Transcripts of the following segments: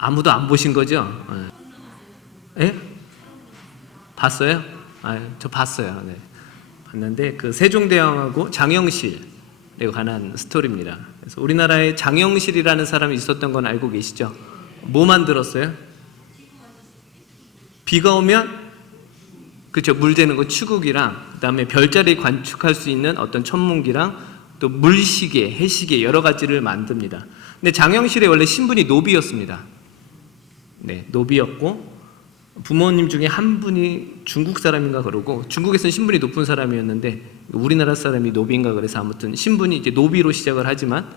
아무도 안 보신 거죠? 예? 봤어요? 저 봤어요. 네. 봤는데 그 세종대왕하고 장영실에 관한 스토리입니다. 그래서 우리나라에 장영실이라는 사람이 있었던 건 알고 계시죠? 뭐 만들었어요? 비가 오면 그렇죠. 물 되는 거 추국이랑 그다음에 별자리 관측할 수 있는 어떤 천문기랑 또 물시계, 해시계 여러 가지를 만듭니다. 근데 장영실의 원래 신분이 노비였습니다. 네, 노비였고 부모님 중에 한 분이 중국 사람인가 그러고 중국에서는 신분이 높은 사람이었는데 우리나라 사람이 노비인가 그래서 아무튼 신분이 이제 노비로 시작을 하지만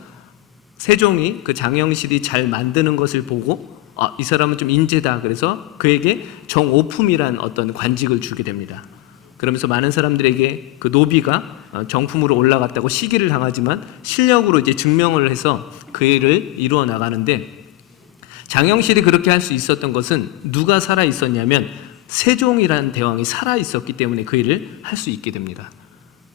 세종이 그 장영실이 잘 만드는 것을 보고 이 사람은 좀 인재다 그래서 그에게 정오품이란 어떤 관직을 주게 됩니다. 그러면서 많은 사람들에게 그 노비가 정품으로 올라갔다고 시기를 당하지만 실력으로 이제 증명을 해서 그 일을 이루어 나가는데 장영실이 그렇게 할 수 있었던 것은 누가 살아 있었냐면 세종이라는 대왕이 살아 있었기 때문에 그 일을 할 수 있게 됩니다.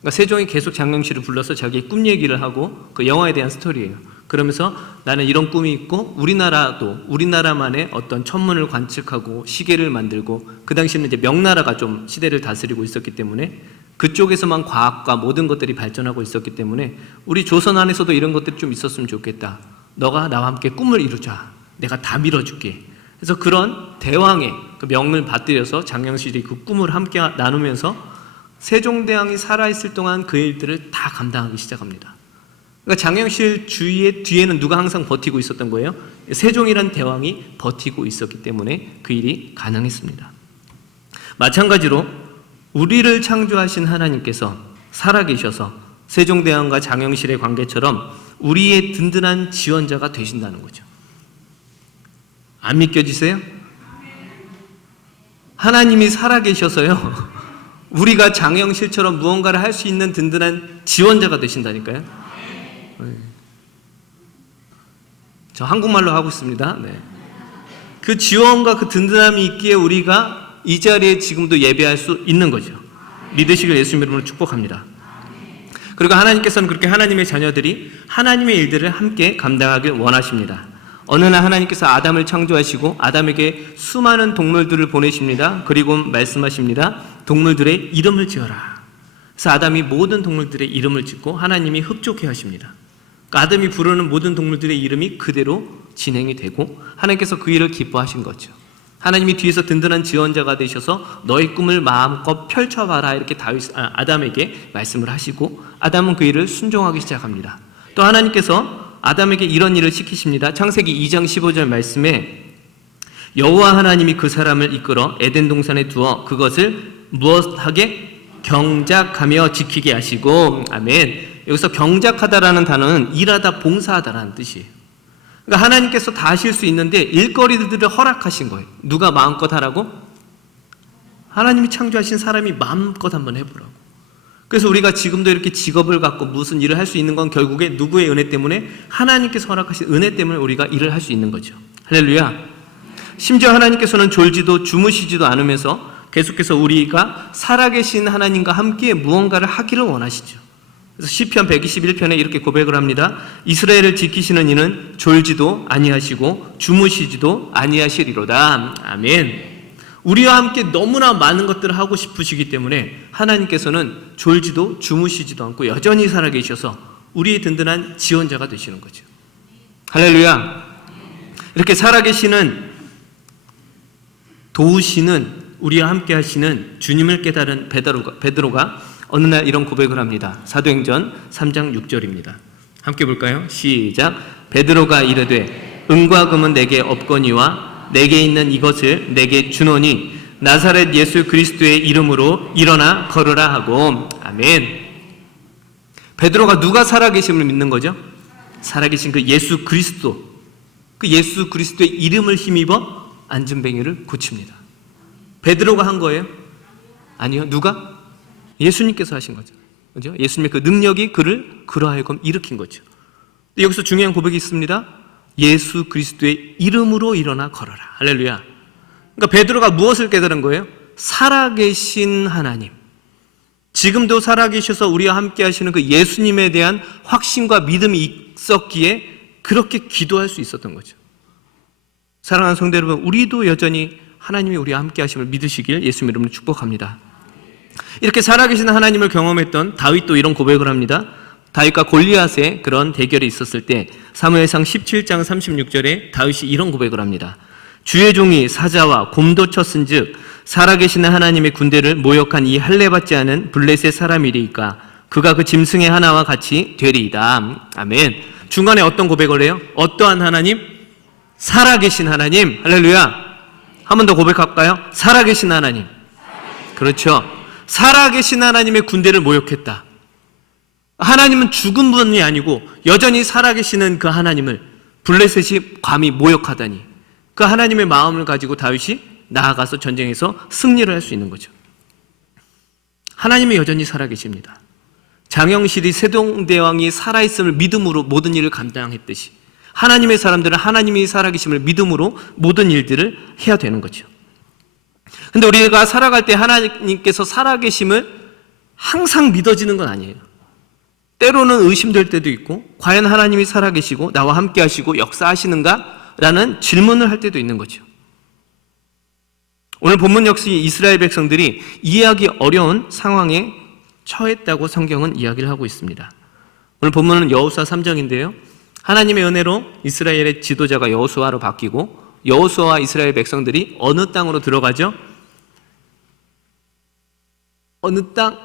그러니까 세종이 계속 장영실을 불러서 자기의 꿈 얘기를 하고 그 영화에 대한 스토리예요. 그러면서 나는 이런 꿈이 있고 우리나라만의 어떤 천문을 관측하고 시계를 만들고 그 당시에는 이제 명나라가 좀 시대를 다스리고 있었기 때문에 그쪽에서만 과학과 모든 것들이 발전하고 있었기 때문에 우리 조선 안에서도 이런 것들이 좀 있었으면 좋겠다. 너가 나와 함께 꿈을 이루자. 내가 다 밀어줄게. 그래서 그런 대왕의 그 명을 받들여서 장영실이 그 꿈을 함께 나누면서 세종대왕이 살아있을 동안 그 일들을 다 감당하기 시작합니다. 그러니까 장영실 뒤에는 누가 항상 버티고 있었던 거예요? 세종이라는 대왕이 버티고 있었기 때문에 그 일이 가능했습니다. 마찬가지로 우리를 창조하신 하나님께서 살아계셔서 세종대왕과 장영실의 관계처럼 우리의 든든한 지원자가 되신다는 거죠. 안 믿겨지세요? 하나님이 살아계셔서요 우리가 장영실처럼 무언가를 할 수 있는 든든한 지원자가 되신다니까요. 저 한국말로 하고 있습니다. 네. 그 지원과 그 든든함이 있기에 우리가 이 자리에 지금도 예배할 수 있는 거죠. 믿으시길 예수님 이름으로 축복합니다. 그리고 하나님께서는 그렇게 하나님의 자녀들이 하나님의 일들을 함께 감당하길 원하십니다. 어느 날 하나님께서 아담을 창조하시고 아담에게 수많은 동물들을 보내십니다. 그리고 말씀하십니다. 동물들의 이름을 지어라. 그래서 아담이 모든 동물들의 이름을 짓고 하나님이 흡족해 하십니다. 그러니까 아담이 부르는 모든 동물들의 이름이 그대로 진행이 되고 하나님께서 그 일을 기뻐하신 거죠. 하나님이 뒤에서 든든한 지원자가 되셔서 너의 꿈을 마음껏 펼쳐봐라 이렇게 아담에게 말씀을 하시고 아담은 그 일을 순종하기 시작합니다. 또 하나님께서 아담에게 이런 일을 시키십니다. 창세기 2장 15절 말씀에 여호와 하나님이 그 사람을 이끌어 에덴 동산에 두어 그것을 무엇하게? 경작하며 지키게 하시고 아멘. 여기서 경작하다라는 단어는 일하다 봉사하다라는 뜻이에요. 그러니까 하나님께서 다 하실 수 있는데 일거리들을 허락하신 거예요. 누가 마음껏 하라고? 하나님이 창조하신 사람이 마음껏 한번 해보라고. 그래서 우리가 지금도 이렇게 직업을 갖고 무슨 일을 할 수 있는 건 결국에 누구의 은혜 때문에? 하나님께서 허락하신 은혜 때문에 우리가 일을 할 수 있는 거죠. 할렐루야. 심지어 하나님께서는 졸지도 주무시지도 않으면서 계속해서 우리가 살아계신 하나님과 함께 무언가를 하기를 원하시죠. 그래서 시편 121편에 이렇게 고백을 합니다. 이스라엘을 지키시는 이는 졸지도 아니하시고 주무시지도 아니하시리로다. 아멘. 우리와 함께 너무나 많은 것들을 하고 싶으시기 때문에 하나님께서는 졸지도 주무시지도 않고 여전히 살아계셔서 우리의 든든한 지원자가 되시는 거죠. 할렐루야. 이렇게 살아계시는 도우시는 우리와 함께 하시는 주님을 깨달은 베드로가 어느 날 이런 고백을 합니다. 사도행전 3장 6절입니다. 함께 볼까요? 시작. 베드로가 이르되 은과 금은 내게 없거니와 내게 있는 이것을 내게 주노니 나사렛 예수 그리스도의 이름으로 일어나 걸으라 하고 아멘. 베드로가 누가 살아계심을 믿는 거죠? 살아계신 그 예수 그리스도, 그 예수 그리스도의 이름을 힘입어 안진뱅이를 고칩니다. 베드로가 한 거예요? 아니요. 누가? 예수님께서 하신 거죠. 그죠? 예수님의 그 능력이 그를 그러하여금 일으킨 거죠. 여기서 중요한 고백이 있습니다. 예수 그리스도의 이름으로 일어나 걸어라. 할렐루야. 그러니까 베드로가 무엇을 깨달은 거예요? 살아계신 하나님, 지금도 살아계셔서 우리와 함께 하시는 그 예수님에 대한 확신과 믿음이 있었기에 그렇게 기도할 수 있었던 거죠. 사랑하는 성도 여러분, 우리도 여전히 하나님이 우리와 함께 하심을 믿으시길 예수님 이름으로 축복합니다. 이렇게 살아계신 하나님을 경험했던 다윗도 이런 고백을 합니다. 다윗과 골리앗의 그런 대결이 있었을 때 사무엘상 17장 36절에 다윗이 이런 고백을 합니다. 주의 종이 사자와 곰도 쳤은즉 살아계시는 하나님의 군대를 모욕한 이 할례받지 않은 블레셋 사람이리이까 그가 그 짐승의 하나와 같이 되리이다. 아멘. 중간에 어떤 고백을 해요? 어떠한 하나님? 살아계신 하나님. 할렐루야. 한 번 더 고백할까요? 살아계신 하나님. 그렇죠. 살아계신 하나님의 군대를 모욕했다. 하나님은 죽은 분이 아니고 여전히 살아계시는 그 하나님을 블레셋이 감히 모욕하다니, 그 하나님의 마음을 가지고 다윗이 나아가서 전쟁에서 승리를 할 수 있는 거죠. 하나님이 여전히 살아계십니다. 장영실이 세종대왕이 살아있음을 믿음으로 모든 일을 감당했듯이 하나님의 사람들은 하나님이 살아계심을 믿음으로 모든 일들을 해야 되는 거죠. 근데 우리가 살아갈 때 하나님께서 살아계심을 항상 믿어지는 건 아니에요. 때로는 의심될 때도 있고, 과연 하나님이 살아계시고 나와 함께 하시고 역사하시는가? 라는 질문을 할 때도 있는 거죠. 오늘 본문 역시 이스라엘 백성들이 이해하기 어려운 상황에 처했다고 성경은 이야기를 하고 있습니다. 오늘 본문은 여호수아 3장인데요. 하나님의 은혜로 이스라엘의 지도자가 여호수아로 바뀌고 여호수아와 이스라엘 백성들이 어느 땅으로 들어가죠? 어느 땅?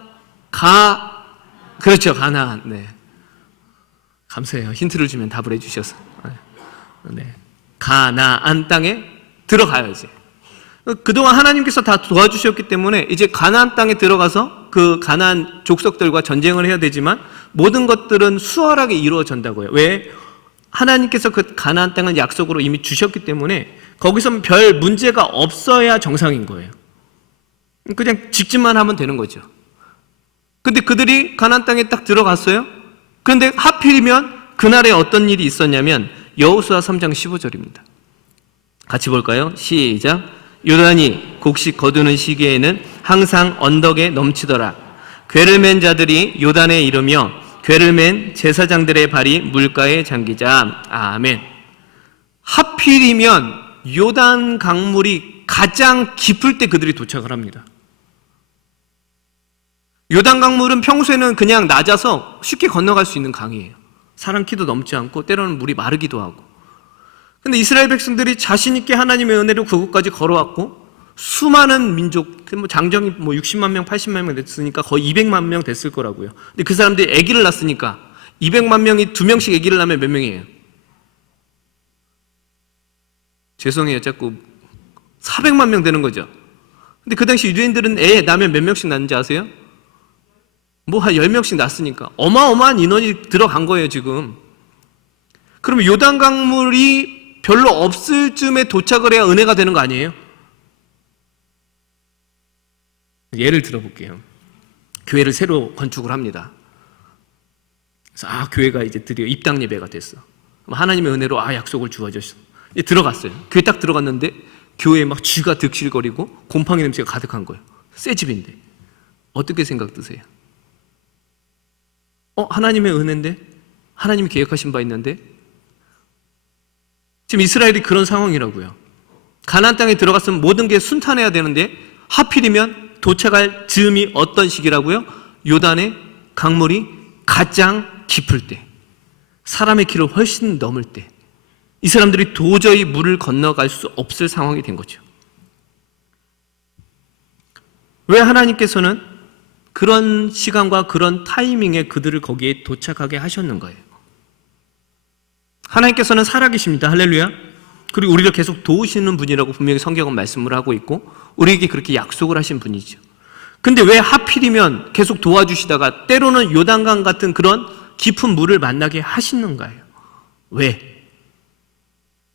그렇죠. 가나안. 네. 감사해요. 힌트를 주면 답을 해주셔서. 네. 가나안 땅에 들어가요, 이제. 그동안 하나님께서 다 도와주셨기 때문에 이제 가나안 땅에 들어가서 그 가나안 족속들과 전쟁을 해야 되지만 모든 것들은 수월하게 이루어진다고요. 왜? 하나님께서 그 가나안 땅을 약속으로 이미 주셨기 때문에 거기서 별 문제가 없어야 정상인 거예요. 그냥 직진만 하면 되는 거죠. 근데 그들이 가나안 땅에 딱 들어갔어요. 그런데 하필이면 그날에 어떤 일이 있었냐면 여호수아 3장 15절입니다. 같이 볼까요? 시작. 요단이 곡식 거두는 시기에는 항상 언덕에 넘치더라. 궤를 맨 자들이 요단에 이르며 궤를 맨 제사장들의 발이 물가에 잠기자. 아멘. 하필이면 요단 강물이 가장 깊을 때 그들이 도착을 합니다. 요단 강물은 평소에는 그냥 낮아서 쉽게 건너갈 수 있는 강이에요. 사람 키도 넘지 않고 때로는 물이 마르기도 하고. 근데 이스라엘 백성들이 자신 있게 하나님의 은혜로 그곳까지 걸어왔고 수많은 민족, 장정이 60만 명, 80만 명 됐으니까 거의 200만 명 됐을 거라고요. 근데 그 사람들이 아기를 낳았으니까 200만 명이 2명씩 아기를 낳으면 몇 명이에요? 죄송해요. 자꾸 400만 명 되는 거죠. 근데 그 당시 유대인들은 애 낳으면 몇 명씩 낳는지 아세요? 한 10명씩 낳았으니까 어마어마한 인원이 들어간 거예요, 지금. 그러면 요단 강물이 별로 없을 쯤에 도착을 해야 은혜가 되는 거 아니에요? 예를 들어볼게요. 교회를 새로 건축을 합니다. 그래서 교회가 이제 드디어 입당 예배가 됐어. 하나님의 은혜로 약속을 주어졌어. 이제 들어갔어요. 교회 딱 들어갔는데 교회에 막 쥐가 득실거리고 곰팡이 냄새가 가득한 거예요. 새 집인데. 어떻게 생각 드세요? 하나님의 은혜인데? 하나님이 계획하신 바 있는데? 지금 이스라엘이 그런 상황이라고요. 가나안 땅에 들어갔으면 모든 게 순탄해야 되는데 하필이면 도착할 즈음이 어떤 시기라고요? 요단의 강물이 가장 깊을 때, 사람의 키를 훨씬 넘을 때, 이 사람들이 도저히 물을 건너갈 수 없을 상황이 된 거죠. 왜 하나님께서는 그런 시간과 그런 타이밍에 그들을 거기에 도착하게 하셨는 거예요? 하나님께서는 살아계십니다. 할렐루야. 그리고 우리를 계속 도우시는 분이라고 분명히 성경은 말씀을 하고 있고 우리에게 그렇게 약속을 하신 분이죠. 근데 왜 하필이면 계속 도와주시다가 때로는 요단강 같은 그런 깊은 물을 만나게 하시는가요? 왜?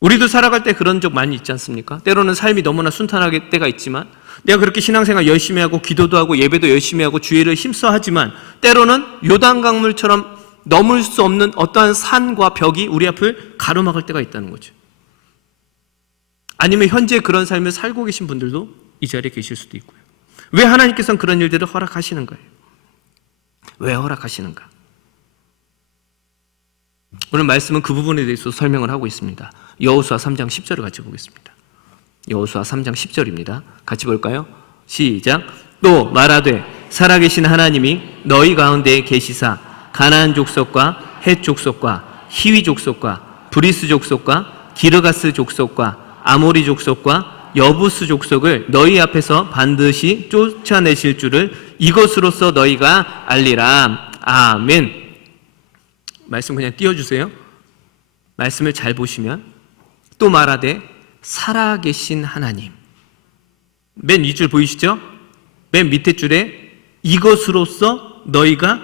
우리도 살아갈 때 그런 적 많이 있지 않습니까? 때로는 삶이 너무나 순탄하게 때가 있지만 내가 그렇게 신앙생활 열심히 하고 기도도 하고 예배도 열심히 하고 주의를 힘써 하지만 때로는 요단강물처럼 넘을 수 없는 어떠한 산과 벽이 우리 앞을 가로막을 때가 있다는 거죠. 아니면 현재 그런 삶을 살고 계신 분들도 이 자리에 계실 수도 있고요. 왜 하나님께서는 그런 일들을 허락하시는 거예요? 왜 허락하시는가? 오늘 말씀은 그 부분에 대해서 설명을 하고 있습니다. 여호수아 3장 10절을 같이 보겠습니다. 여호수아 3장 10절입니다. 같이 볼까요? 시작. 또 말하되 살아계신 하나님이 너희 가운데 계시사 가나안 족속과 헷 족속과 히위 족속과 브리스 족속과 기르가스 족속과 아모리 족속과 여부스 족속을 너희 앞에서 반드시 쫓아내실 줄을 이것으로써 너희가 알리라. 아멘. 말씀 그냥 띄워주세요. 말씀을 잘 보시면 또 말하되 살아계신 하나님. 맨 윗줄 보이시죠? 맨 밑에 줄에 이것으로써 너희가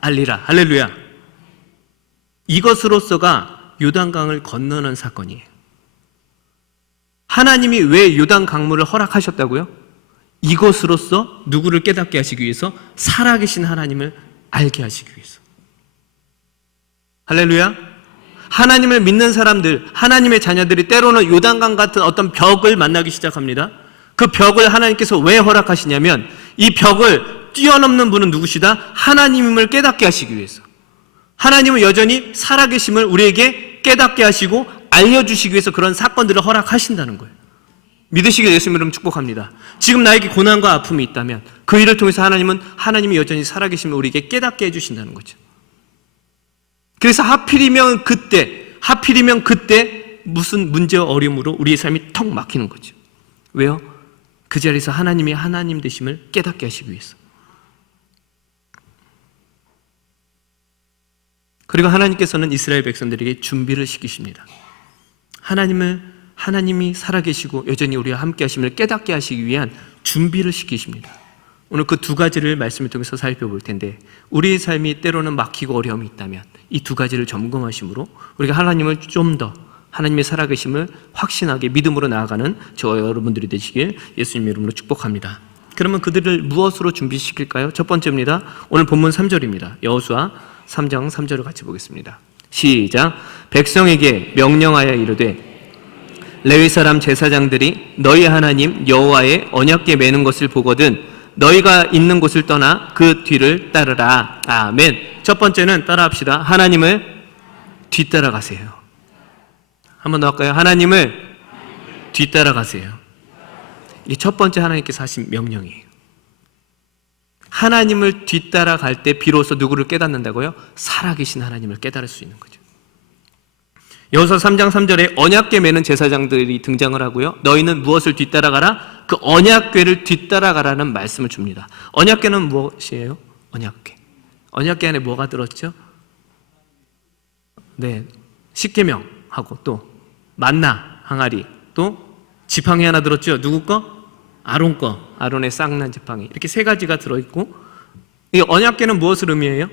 알리라. 할렐루야. 이것으로써가 요단강을 건너는 사건이에요. 하나님이 왜 요단 강물을 허락하셨다고요? 이것으로써 누구를 깨닫게 하시기 위해서? 살아계신 하나님을 알게 하시기 위해서. 할렐루야. 하나님을 믿는 사람들, 하나님의 자녀들이 때로는 요단강 같은 어떤 벽을 만나기 시작합니다. 그 벽을 하나님께서 왜 허락하시냐면 이 벽을 뛰어넘는 분은 누구시다? 하나님을 깨닫게 하시기 위해서. 하나님은 여전히 살아계심을 우리에게 깨닫게 하시고 알려주시기 위해서 그런 사건들을 허락하신다는 거예요. 믿으시길 예수님 이름 축복합니다. 지금 나에게 고난과 아픔이 있다면 그 일을 통해서 하나님은 하나님이 여전히 살아계심을 우리에게 깨닫게 해주신다는 거죠. 그래서 하필이면 그때 무슨 문제와 어려움으로 우리의 삶이 턱 막히는 거죠. 왜요? 그 자리에서 하나님이 하나님 되심을 깨닫게 하시기 위해서. 그리고 하나님께서는 이스라엘 백성들에게 준비를 시키십니다. 하나님이 살아계시고 여전히 우리와 함께 하심을 깨닫게 하시기 위한 준비를 시키십니다. 오늘 그 두 가지를 말씀을 통해서 살펴볼 텐데 우리의 삶이 때로는 막히고 어려움이 있다면 이 두 가지를 점검하심으로 우리가 하나님을 좀 더 하나님의 살아계심을 확신하게 믿음으로 나아가는 저와 여러분들이 되시길 예수님 이름으로 축복합니다. 그러면 그들을 무엇으로 준비시킬까요? 첫 번째입니다. 오늘 본문 3절입니다. 여호수아 3장 3절을 같이 보겠습니다. 시작. 백성에게 명령하여 이르되 레위 사람 제사장들이 너희 하나님 여호와의 언약궤 매는 것을 보거든 너희가 있는 곳을 떠나 그 뒤를 따르라. 아멘. 첫 번째는 따라합시다. 하나님을 뒤따라가세요. 한 번 더 할까요? 하나님을 뒤따라가세요. 이게 첫 번째 하나님께서 하신 명령이에요. 하나님을 뒤따라갈 때 비로소 누구를 깨닫는다고요? 살아계신 하나님을 깨달을 수 있는 거죠. 여호수아 3장 3절에 언약궤 매는 제사장들이 등장을 하고요. 너희는 무엇을 뒤따라가라? 그 언약궤를 뒤따라가라는 말씀을 줍니다. 언약궤는 무엇이에요? 언약궤. 언약궤 안에 뭐가 들었죠? 네, 십계명하고 또 만나 항아리, 또 지팡이 하나 들었죠? 누구 거? 아론 거. 아론의 쌍난 지팡이. 이렇게 세 가지가 들어있고 이 언약궤는 무엇을 의미해요?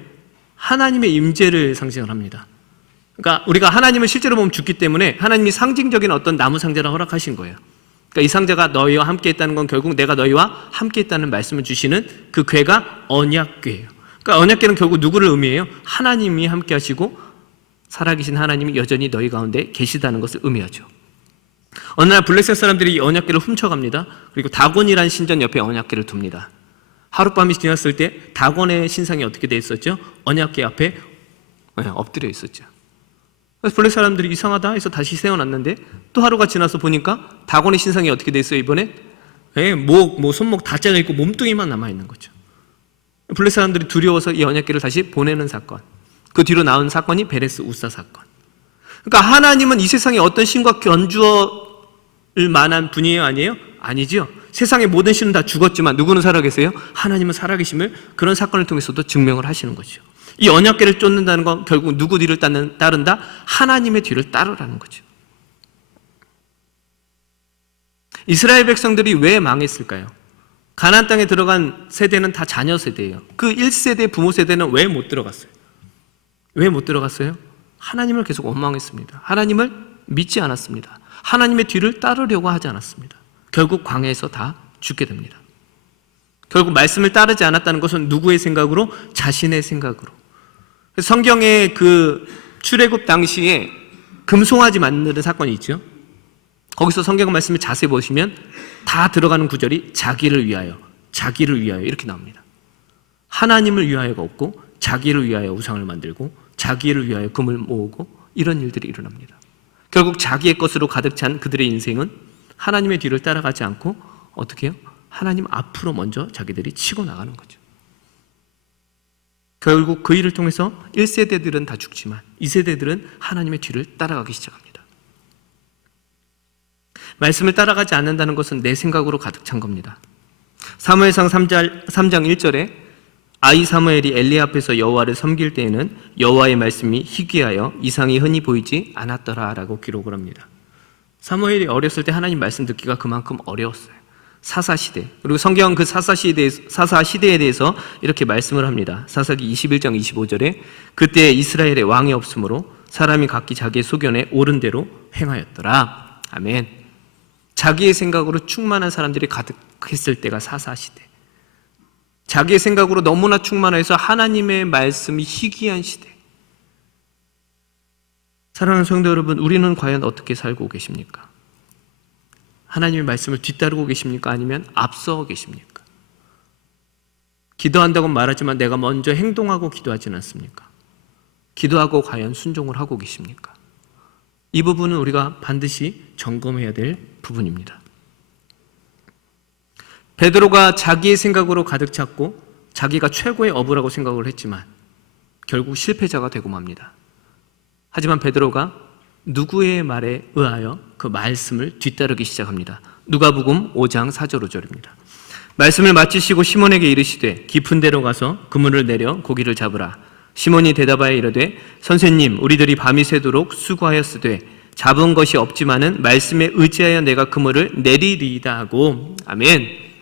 하나님의 임재를 상징을 합니다. 그러니까 우리가 하나님을 실제로 보면 죽기 때문에 하나님이 상징적인 어떤 나무 상자를 허락하신 거예요. 그러니까 이 상자가 너희와 함께 있다는 건 결국 내가 너희와 함께 있다는 말씀을 주시는 그 궤가 언약궤예요. 그러니까 언약궤는 결국 누구를 의미해요? 하나님이 함께 하시고 살아계신 하나님이 여전히 너희 가운데 계시다는 것을 의미하죠. 어느 날 블레셋 사람들이 이 언약궤를 훔쳐갑니다. 그리고 다곤이라는 신전 옆에 언약궤를 둡니다. 하룻밤이 지났을 때 다곤의 신상이 어떻게 돼 있었죠? 언약궤 앞에 엎드려 있었죠. 그래서 블레셋 사람들이 이상하다 해서 다시 세워놨는데 또 하루가 지나서 보니까 다곤의 신상이 어떻게 돼 있어요? 이번에 손목 다 잘려있고 몸뚱이만 남아있는 거죠. 블레셋 사람들이 두려워서 이 언약궤를 다시 보내는 사건, 그 뒤로 나온 사건이 베레스 우사 사건. 그러니까 하나님은 이 세상에 어떤 신과 견주어를 만한 분이에요? 아니에요? 아니죠. 세상의 모든 신은 다 죽었지만 누구는 살아계세요? 하나님은 살아계심을 그런 사건을 통해서도 증명을 하시는 거죠. 이 언약궤를 쫓는다는 건 결국 누구 뒤를 따른다? 하나님의 뒤를 따르라는 거죠. 이스라엘 백성들이 왜 망했을까요? 가나안 땅에 들어간 세대는 다 자녀 세대예요. 그 1세대 부모 세대는 왜 못 들어갔어요? 왜 못 들어갔어요? 하나님을 계속 원망했습니다. 하나님을 믿지 않았습니다. 하나님의 뒤를 따르려고 하지 않았습니다. 결국 광야에서 다 죽게 됩니다. 결국 말씀을 따르지 않았다는 것은 누구의 생각으로? 자신의 생각으로. 성경의 그 출애굽 당시에 금송아지 만드는 사건이 있죠. 거기서 성경 말씀을 자세히 보시면 다 들어가는 구절이 자기를 위하여 이렇게 나옵니다. 하나님을 위하여가 없고 자기를 위하여 우상을 만들고 자기를 위하여 금을 모으고 이런 일들이 일어납니다. 결국 자기의 것으로 가득 찬 그들의 인생은 하나님의 뒤를 따라가지 않고 어떻게 해요? 하나님 앞으로 먼저 자기들이 치고 나가는 거죠. 결국 그 일을 통해서 1세대들은 다 죽지만 2세대들은 하나님의 뒤를 따라가기 시작합니다. 말씀을 따라가지 않는다는 것은 내 생각으로 가득 찬 겁니다. 사무엘상 3장 1절에 아이 사무엘이 엘리 앞에서 여호와를 섬길 때에는 여호와의 말씀이 희귀하여 이상이 흔히 보이지 않았더라 라고 기록을 합니다. 사무엘이 어렸을 때 하나님 말씀 듣기가 그만큼 어려웠어요. 사사시대, 그리고 성경은 그 사사시대에 대해서 이렇게 말씀을 합니다. 사사기 21장 25절에 그때 이스라엘에 왕이 없으므로 사람이 각기 자기의 소견에 옳은 대로 행하였더라. 아멘. 자기의 생각으로 충만한 사람들이 가득했을 때가 사사시대, 자기의 생각으로 너무나 충만해서 하나님의 말씀이 희귀한 시대. 사랑하는 성도 여러분, 우리는 과연 어떻게 살고 계십니까? 하나님의 말씀을 뒤따르고 계십니까? 아니면 앞서 계십니까? 기도한다고 말하지만 내가 먼저 행동하고 기도하지는 않습니까? 기도하고 과연 순종을 하고 계십니까? 이 부분은 우리가 반드시 점검해야 될 부분입니다. 베드로가 자기의 생각으로 가득 찼고 자기가 최고의 어부라고 생각을 했지만 결국 실패자가 되고 맙니다. 하지만 베드로가 누구의 말에 의하여 그 말씀을 뒤따르기 시작합니다. 누가복음 5장 4절 5절입니다. 말씀을 마치시고 시몬에게 이르시되 깊은 데로 가서 그물을 내려 고기를 잡으라. 시몬이 대답하여 이르되 선생님, 우리들이 밤이 새도록 수고하였으되 잡은 것이 없지만은 말씀에 의지하여 내가 그물을 내리리이다 하고. 아멘.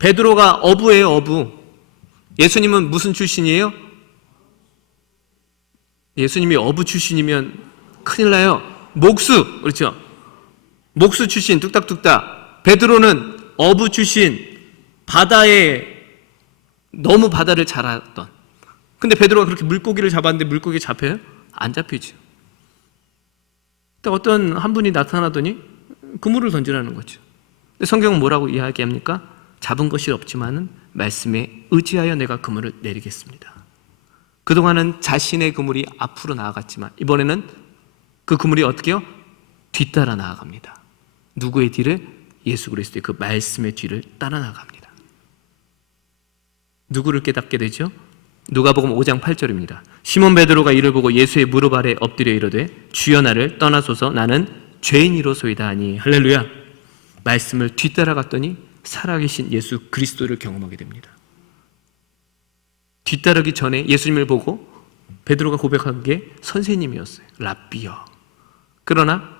베드로가 어부예요, 어부. 예수님은 무슨 출신이에요? 예수님이 어부 출신이면 큰일 나요. 목수, 그렇죠? 목수 출신, 뚝딱뚝딱. 베드로는 어부 출신, 바다에 너무 바다를 잘 알았던. 근데 베드로가 그렇게 물고기를 잡았는데 물고기 잡혀요? 안 잡히죠. 어떤 한 분이 나타나더니 그물을 던지라는 거죠. 근데 성경은 뭐라고 이야기합니까? 잡은 것이 없지만은 말씀에 의지하여 내가 그물을 내리겠습니다. 그동안은 자신의 그물이 앞으로 나아갔지만 이번에는 그 그물이 어떻게 해요? 뒤따라 나아갑니다. 누구의 뒤를? 예수 그리스도의 그 말씀의 뒤를 따라 나갑니다. 누구를 깨닫게 되죠? 누가복음 5장 8절입니다. 시몬 베드로가 이를 보고 예수의 무릎 아래 엎드려 이르되 주여 나를 떠나소서 나는 죄인이로소이다 하니. 할렐루야. 말씀을 뒤따라갔더니 살아계신 예수 그리스도를 경험하게 됩니다. 뒤따르기 전에 예수님을 보고 베드로가 고백한 게 선생님이었어요. 랍비여. 그러나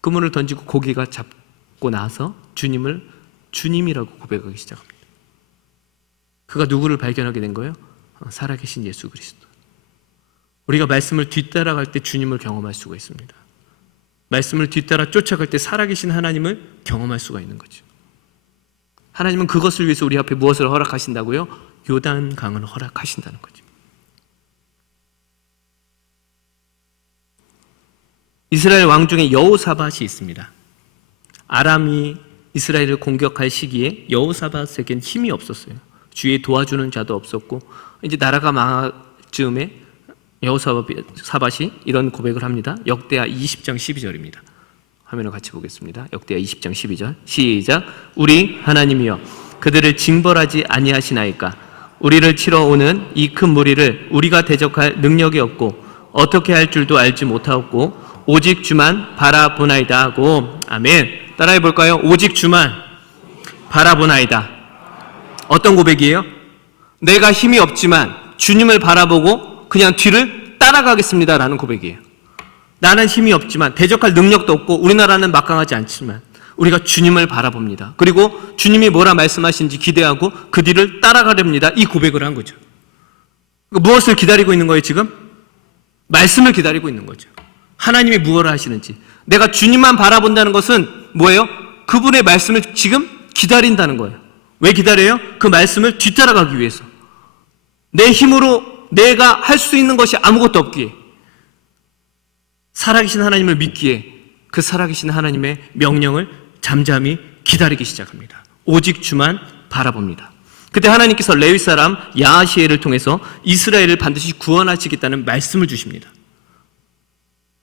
그물을 던지고 고기가 잡고 나서 주님을 주님이라고 고백하기 시작합니다. 그가 누구를 발견하게 된 거예요? 살아계신 예수 그리스도. 우리가 말씀을 뒤따라갈 때 주님을 경험할 수가 있습니다. 말씀을 뒤따라 쫓아갈 때 살아계신 하나님을 경험할 수가 있는 거죠. 하나님은 그것을 위해서 우리 앞에 무엇을 허락하신다고요? 요단강을 허락하신다는 거죠. 이스라엘 왕 중에 여호사밧이 있습니다. 아람이 이스라엘을 공격할 시기에 여호사밧에겐 힘이 없었어요. 주위에 도와주는 자도 없었고 이제 나라가 망할 즈음에 여호사밧이 이런 고백을 합니다. 역대하 20장 12절입니다. 화면을 같이 보겠습니다. 역대하 20장 12절 시작. 우리 하나님이여 그들을 징벌하지 아니하시나이까. 우리를 치러 오는 이 큰 무리를 우리가 대적할 능력이 없고 어떻게 할 줄도 알지 못하였고 오직 주만 바라보나이다 하고. 아멘. 따라해 볼까요? 오직 주만 바라보나이다. 어떤 고백이에요? 내가 힘이 없지만 주님을 바라보고 그냥 뒤를 따라가겠습니다 라는 고백이에요. 나는 힘이 없지만 대적할 능력도 없고 우리나라는 막강하지 않지만 우리가 주님을 바라봅니다. 그리고 주님이 뭐라 말씀하신지 기대하고 그 뒤를 따라가렵니다. 이 고백을 한 거죠. 무엇을 기다리고 있는 거예요 지금? 말씀을 기다리고 있는 거죠. 하나님이 무엇을 하시는지. 내가 주님만 바라본다는 것은 뭐예요? 그분의 말씀을 지금 기다린다는 거예요. 왜 기다려요? 그 말씀을 뒤따라가기 위해서. 내 힘으로 내가 할 수 있는 것이 아무것도 없기에 살아계신 하나님을 믿기에 그 살아계신 하나님의 명령을 잠잠히 기다리기 시작합니다. 오직 주만 바라봅니다. 그때 하나님께서 레위 사람 야하시엘을 통해서 이스라엘을 반드시 구원하시겠다는 말씀을 주십니다.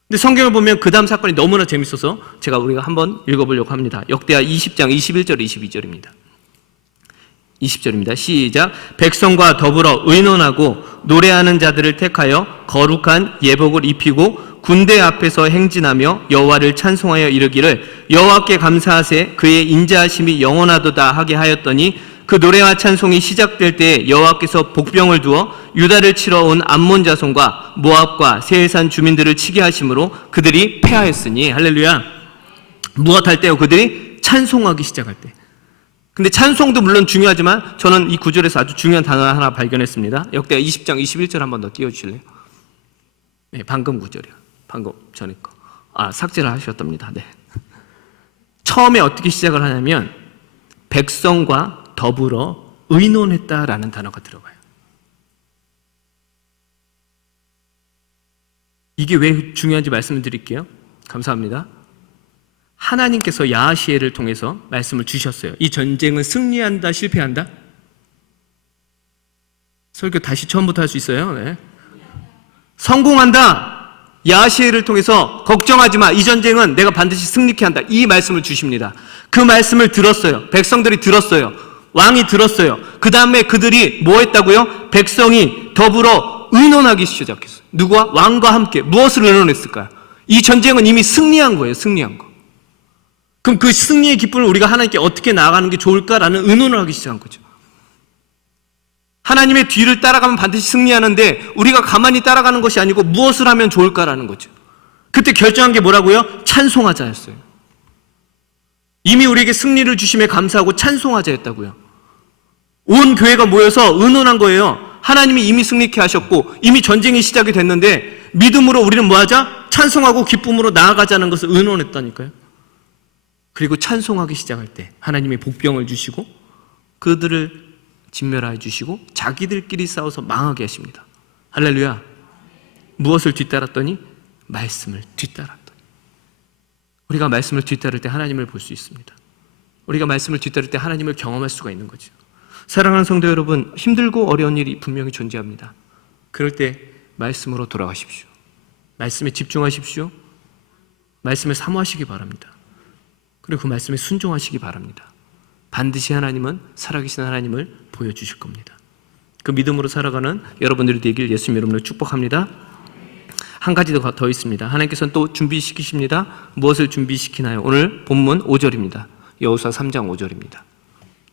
근데 성경을 보면 그 다음 사건이 너무나 재밌어서 우리가 한번 읽어보려고 합니다. 역대하 20장 21절 22절입니다. 20절입니다. 시작. 백성과 더불어 의논하고 노래하는 자들을 택하여 거룩한 예복을 입히고 군대 앞에서 행진하며 여호와를 찬송하여 이르기를 여호와께 감사하세 그의 인자하심이 영원하도다 하게 하였더니 그 노래와 찬송이 시작될 때 여호와께서 복병을 두어 유다를 치러 온 암몬 자손과 모압과 세일산 주민들을 치게 하심으로 그들이 패하였으니. 할렐루야. 무엇할 때요? 그들이 찬송하기 시작할 때. 근데 찬송도 물론 중요하지만 저는 이 구절에서 아주 중요한 단어 하나 발견했습니다. 역대하 20장 21절 한번 더 띄워주실래요? 네, 방금 구절이요. 방금 전에 거. 삭제를 하셨답니다. 네. 처음에 어떻게 시작을 하냐면 백성과 더불어 의논했다라는 단어가 들어가요. 이게 왜 중요한지 말씀을 드릴게요. 감사합니다. 하나님께서 야하시엘을 통해서 말씀을 주셨어요. 이 전쟁은 승리한다, 실패한다? 설교 다시 처음부터 할 수 있어요. 네. 성공한다. 야하시엘을 통해서 걱정하지 마. 이 전쟁은 내가 반드시 승리케 한다. 이 말씀을 주십니다. 그 말씀을 들었어요. 백성들이 들었어요. 왕이 들었어요. 그 다음에 그들이 뭐 했다고요? 백성이 더불어 의논하기 시작했어요. 누구와? 왕과 함께. 무엇을 의논했을까요? 이 전쟁은 이미 승리한 거예요. 승리한 거. 그럼 그 승리의 기쁨을 우리가 하나님께 어떻게 나아가는 게 좋을까라는 의논을 하기 시작한 거죠. 하나님의 뒤를 따라가면 반드시 승리하는데 우리가 가만히 따라가는 것이 아니고 무엇을 하면 좋을까라는 거죠. 그때 결정한 게 뭐라고요? 찬송하자였어요. 이미 우리에게 승리를 주심에 감사하고 찬송하자였다고요. 온 교회가 모여서 의논한 거예요. 하나님이 이미 승리케 하셨고 이미 전쟁이 시작이 됐는데 믿음으로 우리는 뭐하자? 찬송하고 기쁨으로 나아가자는 것을 의논했다니까요. 그리고 찬송하기 시작할 때 하나님이 복병을 주시고 그들을 진멸하여 주시고 자기들끼리 싸워서 망하게 하십니다. 할렐루야. 무엇을 뒤따랐더니? 말씀을 뒤따랐더니. 우리가 말씀을 뒤따를 때 하나님을 볼 수 있습니다. 우리가 말씀을 뒤따를 때 하나님을 경험할 수가 있는 거죠. 사랑하는 성도 여러분, 힘들고 어려운 일이 분명히 존재합니다. 그럴 때 말씀으로 돌아가십시오. 말씀에 집중하십시오. 말씀을 사모하시기 바랍니다. 그리고 그 말씀에 순종하시기 바랍니다. 반드시 하나님은 살아계신 하나님을 보여주실 겁니다. 그 믿음으로 살아가는 여러분들이 되길 예수님 이름으로 축복합니다. 한 가지 더 있습니다. 하나님께서는 또 준비시키십니다. 무엇을 준비시키나요? 오늘 본문 5절입니다. 여호수아 3장 5절입니다.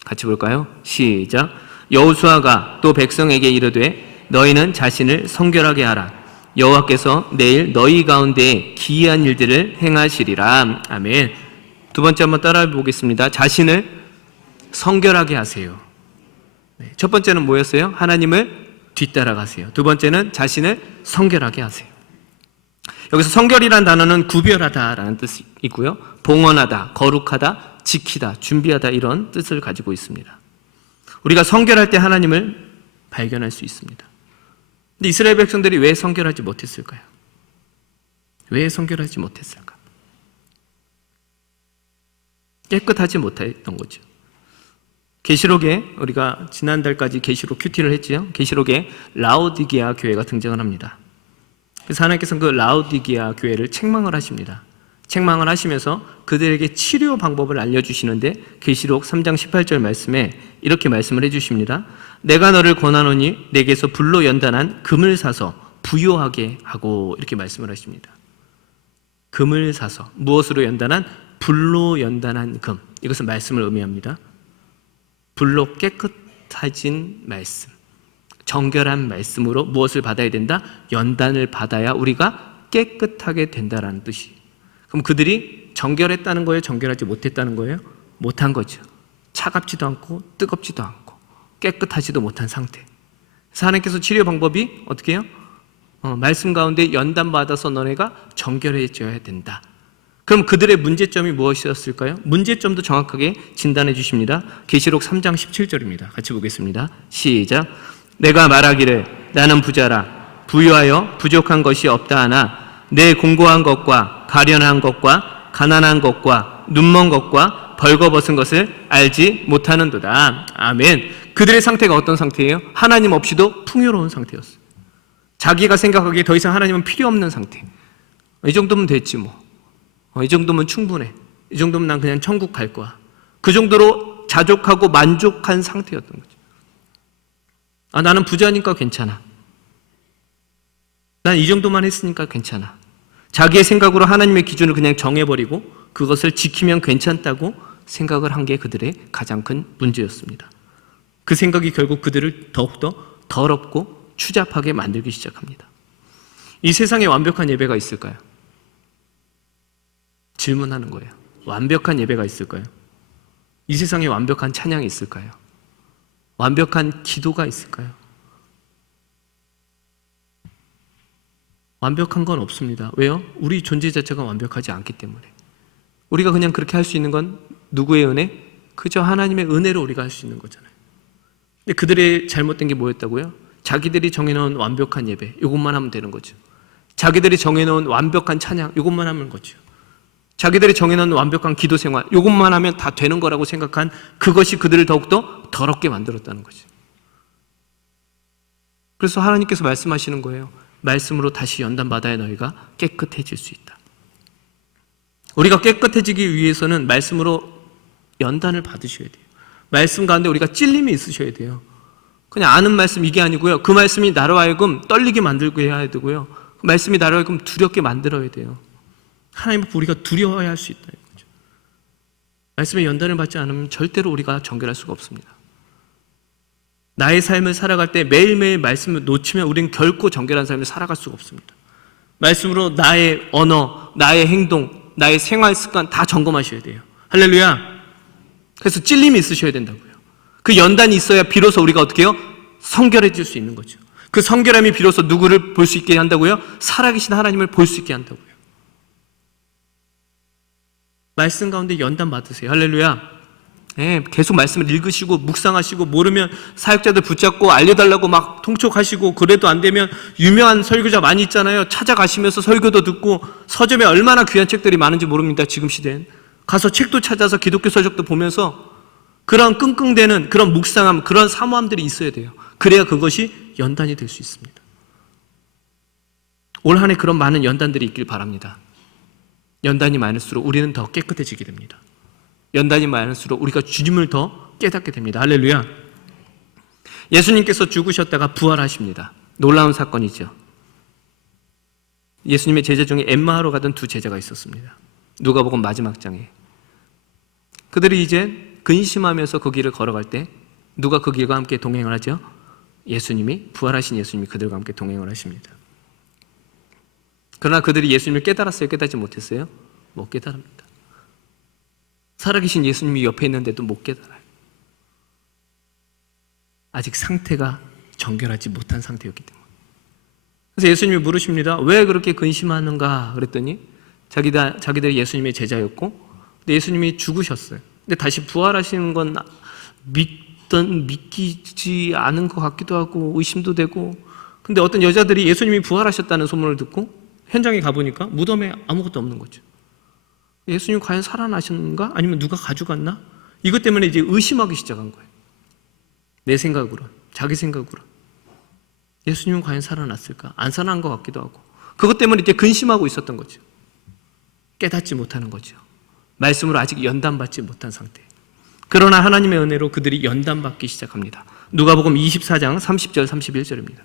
같이 볼까요? 시작. 여호수아가 또 백성에게 이르되 너희는 자신을 성결하게 하라. 여호와께서 내일 너희 가운데에 기이한 일들을 행하시리라. 아멘. 두 번째 한번 따라해 보겠습니다. 자신을 성결하게 하세요. 첫 번째는 뭐였어요? 하나님을 뒤따라가세요. 두 번째는 자신을 성결하게 하세요. 여기서 성결이라는 단어는 구별하다라는 뜻이 있고요. 봉헌하다, 거룩하다, 지키다, 준비하다 이런 뜻을 가지고 있습니다. 우리가 성결할 때 하나님을 발견할 수 있습니다. 근데 이스라엘 백성들이 왜 성결하지 못했을까요? 왜 성결하지 못했을까? 깨끗하지 못했던 거죠. 계시록에 우리가 지난달까지 계시록 큐티를 했지요. 계시록에 라오디게아 교회가 등장을 합니다. 그래서 하나님께서는 그 라오디게아 교회를 책망을 하십니다. 책망을 하시면서 그들에게 치료 방법을 알려주시는데 계시록 3장 18절 말씀에 이렇게 말씀을 해주십니다. 내가 너를 권하노니 내게서 불로 연단한 금을 사서 부요하게 하고 이렇게 말씀을 하십니다. 금을 사서 무엇으로 연단한? 불로 연단한 금. 이것은 말씀을 의미합니다. 불로 깨끗해진 말씀, 정결한 말씀으로 무엇을 받아야 된다? 연단을 받아야 우리가 깨끗하게 된다라는 뜻이. 그럼 그들이 정결했다는 거예요? 정결하지 못했다는 거예요? 못한 거죠. 차갑지도 않고 뜨겁지도 않고 깨끗하지도 못한 상태. 그래서 하나님께서 치료 방법이 어떻게 해요? 말씀 가운데 연단 받아서 너네가 정결해져야 된다. 그럼 그들의 문제점이 무엇이었을까요? 문제점도 정확하게 진단해 주십니다. 계시록 3장 17절입니다. 같이 보겠습니다. 시작. 내가 말하기를 나는 부자라 부유하여 부족한 것이 없다 하나 내 공고한 것과 가련한 것과 가난한 것과 눈먼 것과 벌거벗은 것을 알지 못하는도다. 아멘. 그들의 상태가 어떤 상태예요? 하나님 없이도 풍요로운 상태였어요. 자기가 생각하기에 더 이상 하나님은 필요 없는 상태. 이 정도면 됐지 뭐. 이 정도면 충분해. 이 정도면 난 그냥 천국 갈 거야. 그 정도로 자족하고 만족한 상태였던 거죠. 나는 부자니까 괜찮아. 난 이 정도만 했으니까 괜찮아. 자기의 생각으로 하나님의 기준을 그냥 정해버리고 그것을 지키면 괜찮다고 생각을 한 게 그들의 가장 큰 문제였습니다. 그 생각이 결국 그들을 더욱더 더럽고 추잡하게 만들기 시작합니다. 이 세상에 완벽한 예배가 있을까요? 질문하는 거예요. 완벽한 예배가 있을까요? 이 세상에 완벽한 찬양이 있을까요? 완벽한 기도가 있을까요? 완벽한 건 없습니다. 왜요? 우리 존재 자체가 완벽하지 않기 때문에. 우리가 그냥 그렇게 할 수 있는 건 누구의 은혜? 그저 하나님의 은혜로 우리가 할 수 있는 거잖아요. 근데 그들의 잘못된 게 뭐였다고요? 자기들이 정해놓은 완벽한 예배, 이것만 하면 되는 거죠. 자기들이 정해놓은 완벽한 찬양, 이것만 하면 거죠. 자기들이 정해놓은 완벽한 기도 생활, 이것만 하면 다 되는 거라고 생각한 그것이 그들을 더욱더 더럽게 만들었다는 거죠. 그래서 하나님께서 말씀하시는 거예요. 말씀으로 다시 연단받아야 너희가 깨끗해질 수 있다. 우리가 깨끗해지기 위해서는 말씀으로 연단을 받으셔야 돼요. 말씀 가운데 우리가 찔림이 있으셔야 돼요. 그냥 아는 말씀 이게 아니고요. 그 말씀이 나로 하여금 떨리게 만들고 해야 되고요. 그 말씀이 나로 하여금 두렵게 만들어야 돼요. 하나님 앞에 우리가 두려워야 할 수 있다. 말씀의 연단을 받지 않으면 절대로 우리가 정결할 수가 없습니다. 나의 삶을 살아갈 때 매일매일 말씀을 놓치면 우리는 결코 정결한 삶을 살아갈 수가 없습니다. 말씀으로 나의 언어, 나의 행동, 나의 생활 습관 다 점검하셔야 돼요. 할렐루야. 그래서 찔림이 있으셔야 된다고요. 그 연단이 있어야 비로소 우리가 어떻게 해요? 성결해질 수 있는 거죠. 그 성결함이 비로소 누구를 볼 수 있게 한다고요? 살아계신 하나님을 볼 수 있게 한다고요. 말씀 가운데 연단 받으세요. 할렐루야. 네, 계속 말씀을 읽으시고 묵상하시고 모르면 사역자들 붙잡고 알려달라고 막 통촉하시고 그래도 안 되면 유명한 설교자 많이 있잖아요. 찾아가시면서 설교도 듣고 서점에 얼마나 귀한 책들이 많은지 모릅니다. 지금 시대엔. 가서 책도 찾아서 기독교 서적도 보면서 그런 끙끙대는 그런 묵상함, 그런 사모함들이 있어야 돼요. 그래야 그것이 연단이 될 수 있습니다. 올 한 해 그런 많은 연단들이 있길 바랍니다. 연단이 많을수록 우리는 더 깨끗해지게 됩니다. 연단이 많을수록 우리가 주님을 더 깨닫게 됩니다. 할렐루야. 예수님께서 죽으셨다가 부활하십니다. 놀라운 사건이죠. 예수님의 제자 중에 엠마오로 가던 두 제자가 있었습니다. 누가복음 마지막 장에. 그들이 이제 근심하면서 그 길을 걸어갈 때 누가 그 길과 함께 동행을 하죠? 예수님이, 부활하신 예수님이 그들과 함께 동행을 하십니다. 그러나 그들이 예수님을 깨달았어요? 깨닫지 못했어요? 못 깨달습니다. 살아계신 예수님이 옆에 있는데도 못 깨달아요. 아직 상태가 정결하지 못한 상태였기 때문에. 그래서 예수님이 물으십니다. 왜 그렇게 근심하는가? 그랬더니 자기들이 예수님의 제자였고 근데 예수님이 죽으셨어요. 근데 다시 부활하시는 건 믿기지 않은 것 같기도 하고 의심도 되고 근데 어떤 여자들이 예수님이 부활하셨다는 소문을 듣고 현장에 가보니까 무덤에 아무것도 없는 거죠. 예수님 과연 살아나셨는가? 아니면 누가 가져갔나? 이것 때문에 이제 의심하기 시작한 거예요. 내 생각으로, 자기 생각으로. 예수님은 과연 살아났을까? 안 살아난 것 같기도 하고. 그것 때문에 이제 근심하고 있었던 거죠. 깨닫지 못하는 거죠. 말씀으로 아직 연단받지 못한 상태. 그러나 하나님의 은혜로 그들이 연단받기 시작합니다. 누가복음 24장 30절 31절입니다.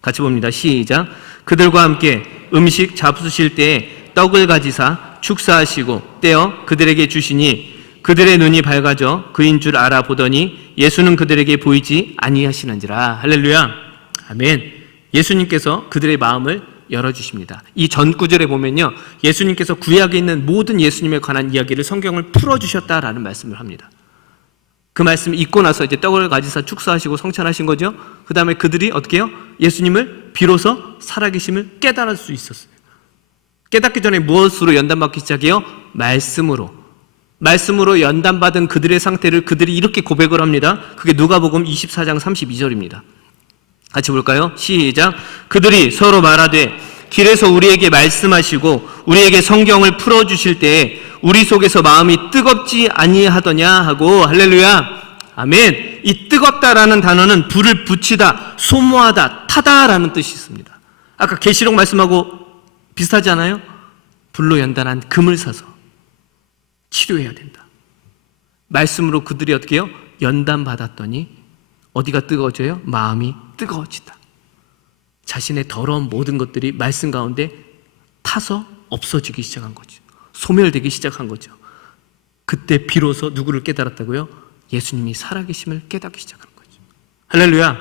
같이 봅니다. 시작. 그들과 함께 음식 잡수실 때에 떡을 가지사 축사하시고 떼어 그들에게 주시니 그들의 눈이 밝아져 그인 줄 알아보더니 예수는 그들에게 보이지 아니하시는지라. 할렐루야. 아멘. 예수님께서 그들의 마음을 열어주십니다. 이 전 구절에 보면요, 예수님께서 구약에 있는 모든 예수님에 관한 이야기를 성경을 풀어주셨다라는 말씀을 합니다. 그 말씀을 읽고 나서 이제 떡을 가지사 축사하시고 성찬하신 거죠. 그 다음에 그들이 어떻게 해요? 예수님을 비로소 살아계심을 깨달을 수 있었어요. 깨닫기 전에 무엇으로 연단받기 시작해요? 말씀으로 연단받은 그들의 상태를 그들이 이렇게 고백을 합니다. 그게 누가복음 24장 32절입니다. 같이 볼까요? 시작. 그들이 서로 말하되 길에서 우리에게 말씀하시고 우리에게 성경을 풀어주실 때에 우리 속에서 마음이 뜨겁지 아니하더냐 하고. 할렐루야. 아멘. 이 뜨겁다라는 단어는 불을 붙이다, 소모하다, 타다라는 뜻이 있습니다. 아까 계시록 말씀하고 비슷하지 않아요? 불로 연단한 금을 사서 치료해야 된다. 말씀으로 그들이 어떻게 해요? 연단받았더니 어디가 뜨거워져요? 마음이 뜨거워진다. 자신의 더러운 모든 것들이 말씀 가운데 타서 없어지기 시작한 거죠. 소멸되기 시작한 거죠. 그때 비로소 누구를 깨달았다고요? 예수님이 살아계심을 깨닫기 시작한 거죠. 할렐루야.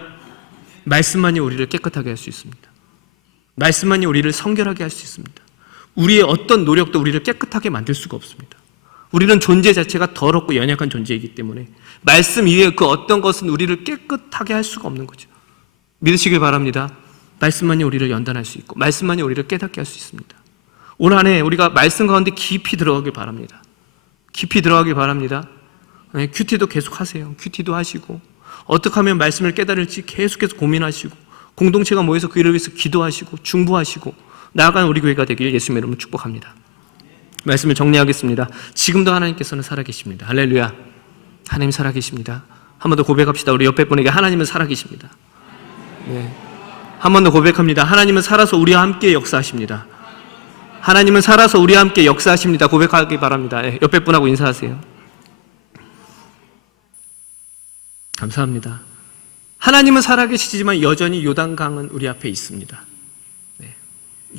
말씀만이 우리를 깨끗하게 할 수 있습니다. 말씀만이 우리를 성결하게 할 수 있습니다. 우리의 어떤 노력도 우리를 깨끗하게 만들 수가 없습니다. 우리는 존재 자체가 더럽고 연약한 존재이기 때문에 말씀 이외에 그 어떤 것은 우리를 깨끗하게 할 수가 없는 거죠. 믿으시길 바랍니다. 말씀만이 우리를 연단할 수 있고 말씀만이 우리를 깨닫게 할 수 있습니다. 올 한 해 우리가 말씀 가운데 깊이 들어가길 바랍니다. 깊이 들어가길 바랍니다. 큐티도 계속 하세요. 큐티도 하시고 어떻게 하면 말씀을 깨달을지 계속해서 고민하시고 공동체가 모여서 그 일을 위해서 기도하시고 중보하시고 나아가는 우리 교회가 되길 예수님의 이름으로 축복합니다. 말씀을 정리하겠습니다. 지금도 하나님께서는 살아계십니다. 할렐루야. 하나님 살아계십니다. 한 번 더 고백합시다. 우리 옆에 분에게 하나님은 살아계십니다. 네. 한 번 더 고백합니다. 하나님은 살아서 우리와 함께 역사하십니다. 하나님은 살아서 우리와 함께 역사하십니다. 고백하기 바랍니다. 네. 옆에 분하고 인사하세요. 감사합니다. 하나님은 살아계시지만 여전히 요단강은 우리 앞에 있습니다. 네.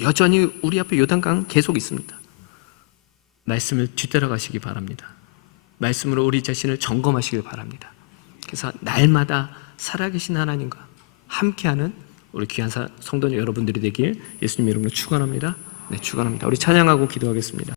여전히 우리 앞에 요단강은 계속 있습니다. 말씀을 뒤따라가시기 바랍니다. 말씀으로 우리 자신을 점검하시길 바랍니다. 그래서 날마다 살아계신 하나님과 함께하는 우리 귀한 성도 여러분들이 되길 예수님 이름으로 축원합니다. 네, 축원합니다. 우리 찬양하고 기도하겠습니다.